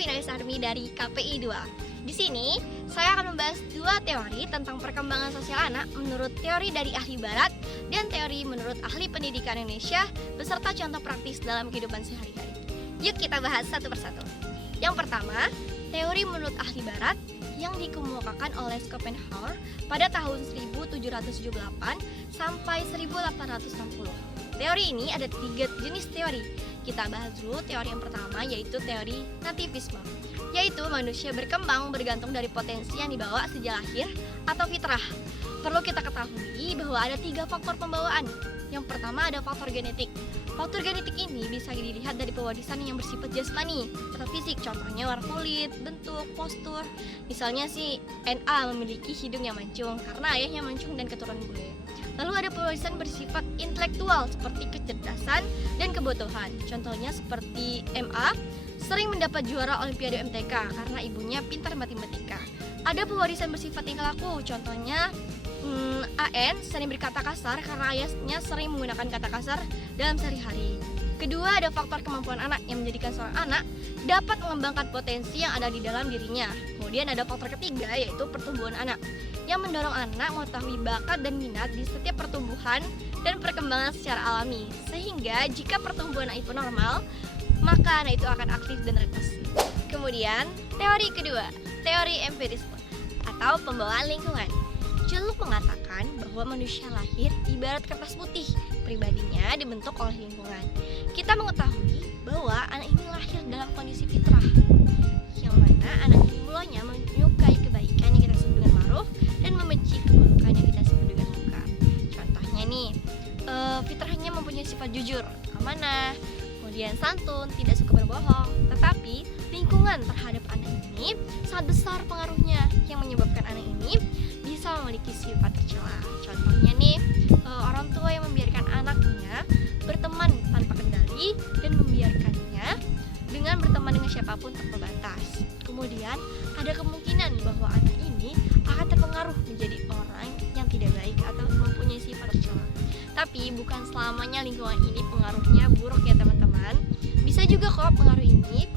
Winalis Army dari KPI 2. Di sini, saya akan membahas dua teori tentang perkembangan sosial anak menurut teori dari ahli barat dan teori menurut ahli pendidikan Indonesia beserta contoh praktis dalam kehidupan sehari-hari. Yuk kita bahas satu persatu. Yang pertama, teori menurut ahli barat yang dikemukakan oleh Schopenhauer pada tahun 1778 sampai 1860. Teori ini ada 3 jenis teori. Kita bahas dulu teori yang pertama, yaitu teori nativisme, yaitu manusia berkembang bergantung dari potensi yang dibawa sejak lahir atau fitrah. Perlu kita ketahui bahwa ada 3 faktor pembawaan. Yang pertama ada faktor genetik. Faktor genetik ini bisa dilihat dari pewarisan yang bersifat jasmani atau fisik, contohnya warna kulit, bentuk, postur. Misalnya si NA memiliki hidung yang mancung karena ayahnya mancung dan keturunan bule. Lalu ada pewarisan bersifat intelektual seperti kecerdasan dan kebutuhan. Contohnya seperti MA sering mendapat juara Olimpiade MTK karena ibunya pintar matematika. Ada pewarisan bersifat tingkah laku, contohnya AN sering berkata kasar karena ayahnya sering menggunakan kata kasar dalam sehari-hari. Kedua, ada faktor kemampuan anak yang menjadikan seorang anak dapat mengembangkan potensi yang ada di dalam dirinya. Kemudian ada faktor ketiga, yaitu pertumbuhan anak, yang mendorong anak mengetahui bakat dan minat di setiap pertumbuhan dan perkembangan secara alami. Sehingga jika pertumbuhan anak itu normal, maka anak itu akan aktif dan refleksi. Kemudian, teori kedua, teori empirisme atau pembawaan lingkungan. Jeluk mengatakan bahwa manusia lahir ibarat kertas putih, pribadinya dibentuk oleh lingkungan. Kita mengetahui bahwa anak ini lahir dalam kondisi fitrah, yang mana anak ini mulanya menyukai kebaikan yang kita sebut dengan ma'ruf dan membenci keburukan yang kita sebut dengan munkar. Contohnya nih, fitrahnya mempunyai sifat jujur, amanah, kemudian santun, tidak suka berbohong. Tetapi lingkungan terhadap anak ini sangat besar pengaruhnya, yang menyebabkan anak ini bisa memiliki sifat tercela. Contohnya nih, orang tua yang membiarkan anaknya berteman tanpa kendali dan membiarkannya dengan berteman dengan siapapun tanpa batas. Kemudian ada kemungkinan bahwa anak ini akan terpengaruh menjadi orang yang tidak baik atau mempunyai sifat tercela. Tapi bukan selamanya lingkungan ini pengaruhnya buruk ya teman-teman. Bisa juga kok pengaruh ini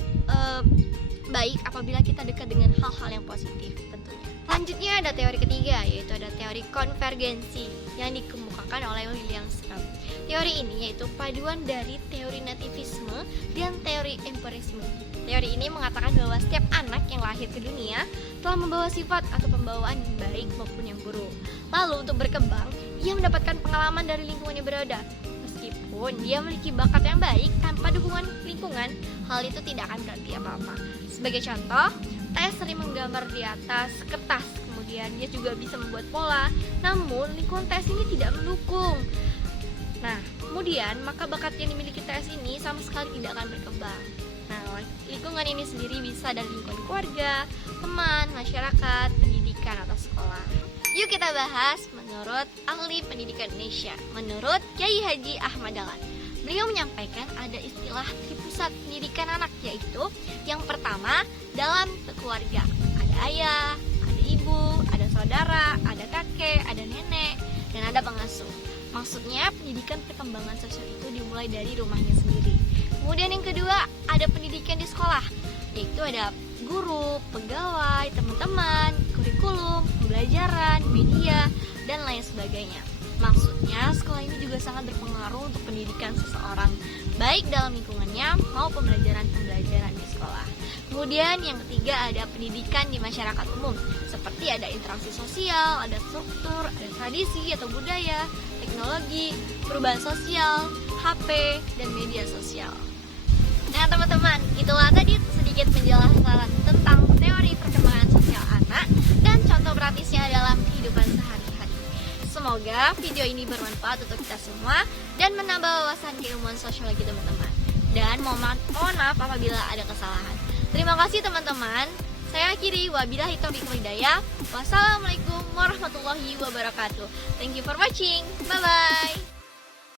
baik apabila kita dekat dengan hal-hal yang positif tentunya. Selanjutnya ada teori ketiga, yaitu ada teori konvergensi yang dikemukakan oleh William James. Teori ini yaitu paduan dari teori nativisme dan teori empirisme. Teori ini mengatakan bahwa setiap anak yang lahir ke dunia telah membawa sifat atau pembawaan yang baik maupun yang buruk. Lalu untuk berkembang, ia mendapatkan pengalaman dari lingkungan yang berada. Meskipun dia memiliki bakat yang baik, tanpa dukungan lingkungan, hal itu tidak akan berarti apa-apa. Sebagai contoh, Tess sering menggambar di atas kertas, kemudian dia juga bisa membuat pola, namun lingkungan Tess ini tidak mendukung. Nah, kemudian maka bakat yang dimiliki Tess ini sama sekali tidak akan berkembang. Nah, lingkungan ini sendiri bisa dari lingkungan keluarga, teman, masyarakat, pendidikan, atau sekolah. Yuk kita bahas menurut ahli pendidikan Indonesia, menurut Kiai Haji Ahmad Dahlan. Beliau menyampaikan ada istilah pusat pendidikan anak, yaitu yang pertama dalam keluarga. Ada ayah, ada ibu, ada saudara, ada kakek, ada nenek, dan ada pengasuh. Maksudnya pendidikan perkembangan sosial itu dimulai dari rumahnya sendiri. Kemudian yang kedua ada pendidikan di sekolah, yaitu ada guru, pegawai, teman-teman, kurikulum, pembelajaran, media, dan lain sebagainya. Maksudnya sekolah ini juga sangat berpengaruh untuk pendidikan seseorang, baik dalam lingkungannya maupun pembelajaran di sekolah. Kemudian yang ketiga ada pendidikan di masyarakat umum, seperti ada interaksi sosial, ada struktur, ada tradisi atau budaya, teknologi, perubahan sosial, HP, dan media sosial. Nah teman-teman, itulah tadi sedikit penjelasan tentang teori perkembangan sosial anak dan contoh praktisnya dalam kehidupan sehari-hari. Semoga video ini bermanfaat untuk kita semua dan menambah wawasan keilmuan sosiologi teman-teman. Dan mohon maaf apabila ada kesalahan. Terima kasih teman-teman. Saya akhiri, wabillahi taufiq wal hidayah. Wassalamualaikum warahmatullahi wabarakatuh. Thank you for watching. Bye bye.